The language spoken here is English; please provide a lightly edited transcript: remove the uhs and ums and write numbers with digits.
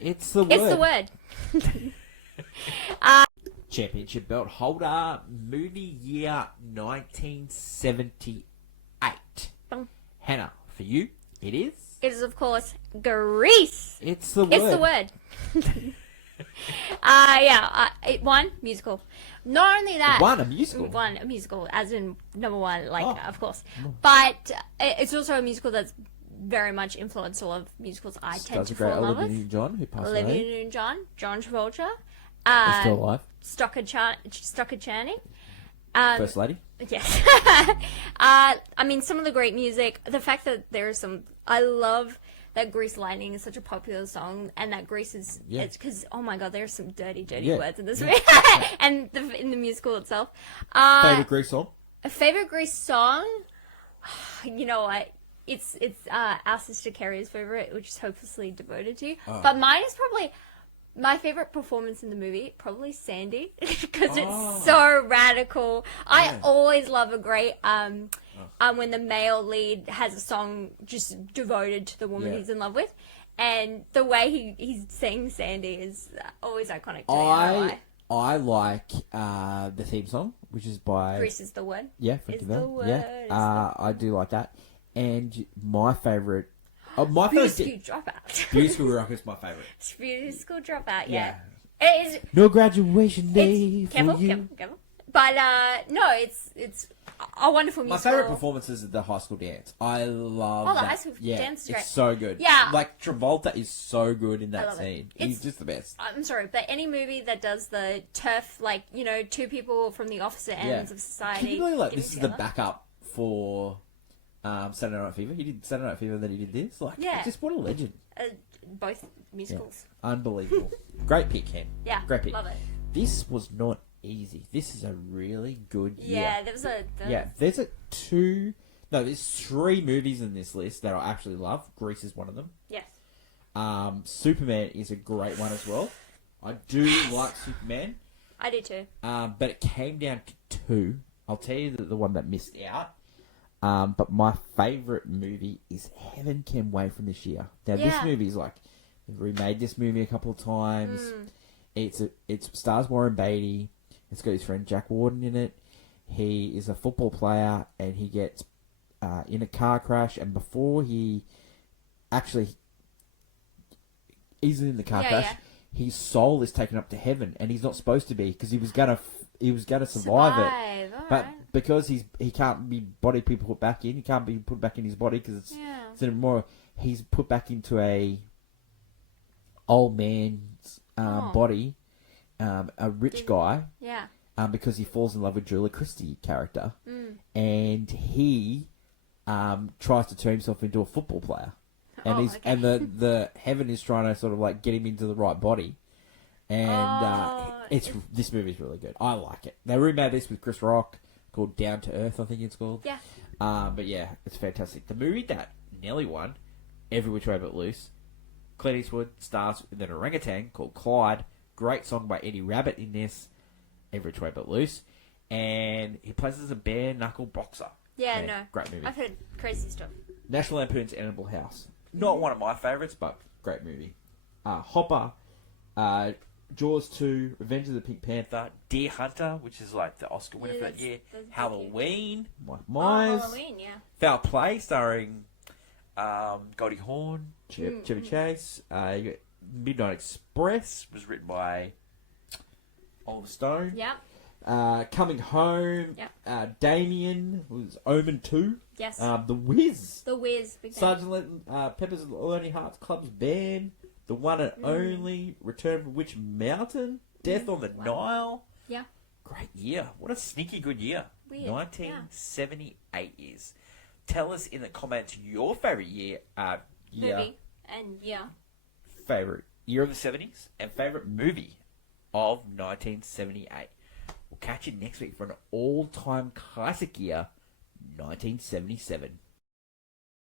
It's the word. It's the word. Championship belt holder, movie year 1978. Bum. Hannah, for you, it is? It is, of course, Grease. It's the word. It's the word. It won musical. Not only that, Won a musical? Won a musical, as in number one, like of course. Oh. But it's also a musical that's very much influential of musicals I tend to fall in love Olivia with. Newton-John, who passed Olivia away. Newton-John, John Travolta, Is still alive. Stockard Channing. First lady. Yes. I mean, some of the great music, the fact that there is some, I love that Grease Lightning is such a popular song, and that Grease is, it's because, oh my god, there's some dirty words in this movie, and in the musical itself. Favorite Grease song? A favorite Grease song? You know what? It's our sister Carrie's favorite, which is Hopelessly Devoted to You. Oh. But mine is probably my favorite performance in the movie, probably Sandy, because it's so radical. I always love a great when the male lead has a song just devoted to the woman he's in love with, and the way he sings Sandy is always iconic to me. I like the theme song, which is by Grease is the word. Yeah, Frankie Is Valli. the word. Yeah, I do like that. And my favorite, Beautiful Dropout. Beautiful Rock is my favorite. Beautiful Dropout. Yeah. It is. No graduation day for Careful. But no, it's a wonderful my musical. favorite performances is the high school dance. I love the that. high school dance is great. It's so good. Yeah. Like Travolta is so good in that love it. scene. He's just the best. I'm sorry, but any movie that does the turf, like, you know, two people from the opposite ends of society. Can you believe, like, getting this is the together? backup for Saturday Night Fever? He did Saturday Night Fever, then he did this. Like, just what a legend. Both musicals. Yeah. Unbelievable. Great pick, Ken. Yeah. Great pick. Love it. This was not easy. This is a really good year. Yeah, there's three movies in this list that I actually love. Grease is one of them. Yes. Superman is a great one as well. I do like Superman. I do too. But it came down to two. I'll tell you the one that missed out. But my favourite movie is Heaven Can Wait from this year. Now, this movie is like, they've remade this movie a couple of times. It stars Warren Beatty. It's got his friend Jack Warden in it. He is a football player, and he gets in a car crash, and before he actually is in the car crash, his soul is taken up to heaven, and he's not supposed to be, because he was gonna survive it. But because he can't be body people put back in, he can't be put back in his body because it's more. He's put back into a old man's body, a rich guy. Yeah. Because he falls in love with Julia Christie character, and he tries to turn himself into a football player, and and the heaven is trying to sort of like get him into the right body, and this movie is really good. I like it. They remade this with Chris Rock called Down to Earth, I think it's called. Yeah. But yeah, it's fantastic. The movie that nearly won, Every Which Way But Loose. Clint Eastwood stars with an orangutan called Clyde. Great song by Eddie Rabbit in this. Every Which Way But Loose. And he plays as a bare-knuckle boxer. Yeah, no. Great movie. I've heard crazy stuff. National Lampoon's Animal House. Not one of my favourites, but great movie. Hopper. Jaws 2. Revenge of the Pink Panther. Deer Hunter, which is like the Oscar winner for that year. Halloween. Mike Myers. Halloween, yeah. Foul Play, starring Goldie Hawn. Chevy Chase. You got Midnight Express. Was written by Oliver Stone. Yep. Coming Home. Yep. Damien was Omen 2. Yes. The Wiz. The Wiz. Big Sergeant Pepper's Lonely Hearts Club's Band. The One and Only. Return from Witch Mountain. Death on the Nile. Yeah. Great year. What a sneaky good year. Weird. 1978 years. Tell us in the comments your favourite year. Movie. And Favourite year of the 70s and favourite movie of 1978. We'll catch you next week for an all-time classic year, 1977.